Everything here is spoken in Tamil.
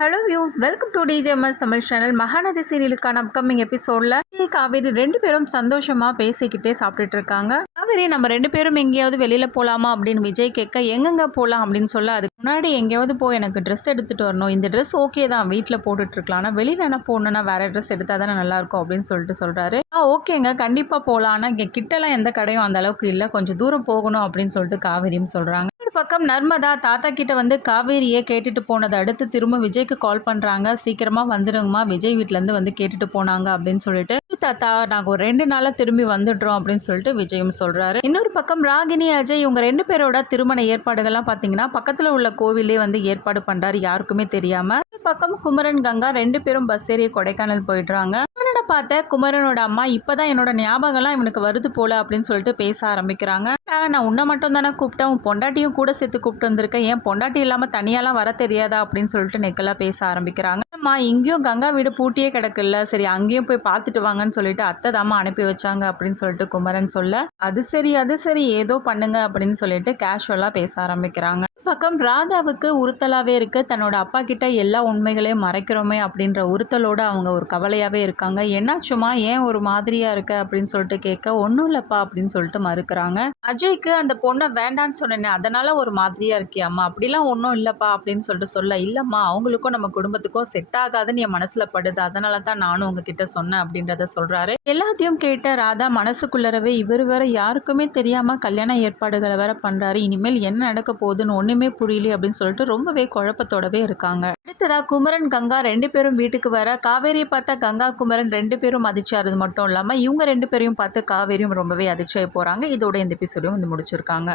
Hello views, welcome to DJMS Tamil channel. Mahanadhi சீரியலுக்கான அப்கமிங் எபிசோடில் காவேரி ரெண்டு பேரும் சந்தோஷமாக பேசிக்கிட்டே சாப்பிட்டுட்டு இருக்காங்க. காவேரி, நம்ம ரெண்டு பேரும் எங்கேயாவது வெளியில் போகலாமா அப்படின்னு விஜய் கேட்க, எங்கெங்க போகலாம் அப்படின்னு சொல்ல, அதுக்கு முன்னாடி எங்கேயாவது போய் எனக்கு ட்ரெஸ் எடுத்துகிட்டு வரணும், இந்த ட்ரெஸ் ஓகே தான் வீட்டில் போட்டுட்ருக்கலாம், ஆனால் வெளியில் என்ன போகணுன்னா வேறு ட்ரெஸ் எடுத்தால் தானே நல்லாயிருக்கும் அப்படின்னு சொல்கிறாரு. ஓகேங்க, கண்டிப்பாக போகலாம், ஆனால் இங்கே கிட்டலாம் எந்த கடையும் அந்த அளவுக்கு இல்லை, கொஞ்சம் தூரம் போகணும் அப்படின்னு சொல்லிட்டு காவேரியும் சொல்கிறாங்க. பக்கம் நர்மதா தாத்தா கிட்ட வந்து காவேரியை கேட்டுட்டு போனதை அடுத்து திரும்ப விஜய்க்கு கால் பண்ணுறாங்க. சீக்கிரமாக வந்துடுங்கம்மா, விஜய் வீட்டிலேருந்து வந்து கேட்டுட்டு போனாங்க அப்படின்னு சொல்லிட்டு, தாத்தா நாங்கள் ஒரு 2 நாளாக திரும்பி வந்துடுறோம் அப்படின்னு சொல்லிட்டு விஜயும் சொல்கிறாரு. இன்னொரு பக்கம் ராகினி அஜய் இவங்க 2 பேரோட திருமண ஏற்பாடுகள்லாம் பார்த்தீங்கன்னா பக்கத்தில் உள்ள கோவிலே வந்து ஏற்பாடு பண்ணுறாரு, யாருக்குமே தெரியாமல். பக்கம் குமரன் கங்கா 2 பேரும் பஸ் ஏறி கொடைக்கானல் போயிடுறாங்க. குமரனை பார்த்த குமரனோட அம்மா, இப்போதான் என்னோட ஞாபகம்லாம் இவனுக்கு வருது போல அப்படின்னு சொல்லிட்டு பேச ஆரம்பிக்கிறாங்க. நான் உன்னை மட்டும் தானே கூப்பிட்டேன், உன் பொண்டாட்டியும் கூட சேர்த்து கூப்பிட்டு வந்திருக்கேன், ஏன் பொண்டாட்டி இல்லாமல் தனியாலாம் வர தெரியாதா அப்படின்னு சொல்லிட்டு நெக்கெல்லாம் பேச ஆரம்பிக்கிறாங்க. அம்மா, இங்கேயும் கங்கா வீடு பூட்டியே கிடக்குல்ல, சரி அங்கேயும் போய் பார்த்துட்டு வாங்கன்னு சொல்லிட்டு அத்தை தாம்மா அனுப்பி வச்சாங்க அப்படின்னு சொல்லிட்டு குமரன் சொல்ல, அது சரி ஏதோ பண்ணுங்க அப்படின்னு சொல்லிட்டு கேஷுவலாக பேச ஆரம்பிக்கிறாங்க. பக்கம் ராதாவுக்கு உறுத்தலாகவே இருக்குது, தன்னோட அப்பா கிட்ட எல்லா உண்மைகளையும் மறைக்கிறோமே அப்படின்ற உறுத்தலோடு அவங்க ஒரு கவலையாகவே இருக்காங்க. என்னாச்சுமா, ஏன் ஒரு மாதிரியாக இருக்க அப்படின்னு சொல்லிட்டு கேட்க, ஒன்றும் இல்லைப்பா அப்படின்னு சொல்லிட்டு மறுக்கிறாங்க. அஜய்க்கு அந்த பொண்ணை வேண்டான்னு சொன்னேன், அதனால ஒரு மாதிரியாக இருக்கியாம்மா, அப்படிலாம் ஒன்றும் இல்லைப்பா அப்படின்னு சொல்லிட்டு சொல்ல, இல்லைம்மா அவங்களுக்கும் நம்ம குடும்பத்துக்கும் செட் ஆகாதுன்னு என் மனசில் படுது, அதனால தான் நானும் உங்ககிட்ட சொன்னேன் அப்படின்றத சொல்கிறாரு. எல்லாத்தையும் கேட்ட ராதா மனசுக்குள்ளரவே, இவர் வேற யாருக்குமே தெரியாமல் கல்யாண ஏற்பாடுகளை வேற பண்ணுறாரு, இனிமேல் என்ன நடக்க போகுதுன்னு ஒன்றுமே புரியல அப்படின்னு சொல்லிட்டு ரொம்பவே குழப்பத்தோடவே இருக்காங்க. அடுத்ததா குமரன் கங்கா 2 பேரும் வீட்டுக்கு வர, காவேரியை பார்த்தா கங்கா குமரன் 2 பேரும் அதிர்ச்சியாகிறது மட்டும் இல்லாமல் இவங்க 2 பேரையும் பார்த்து காவேரியும் ரொம்பவே அதிர்ச்சியாகி போகிறாங்க. இதோட இந்த எபிசோடையும் வந்து முடிச்சிருக்காங்க.